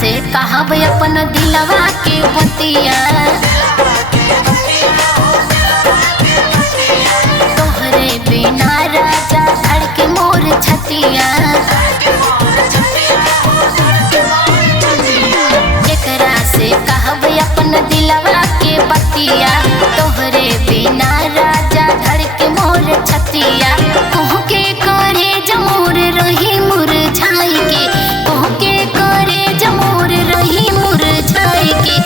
से कहब अपन दिलवा के बतिया, तोहरे बिना राजा धड़के मोर छतिया। एकरा से कहब अपन दिलवा के बतिया, तोहरे बिना राजा धड़के मोर छतिया। कहूँ के करे जमोर रही मुरझाई के, कहूँ के करे जमोर रही मुरझाई के।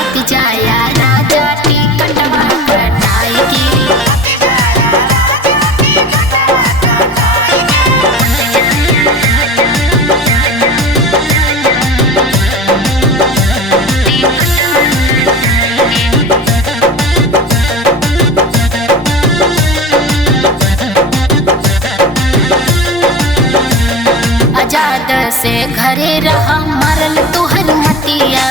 अक जाया राजा टिकटवा कटाई के। आजाद से घरे रहा मरल तोहर मतिया।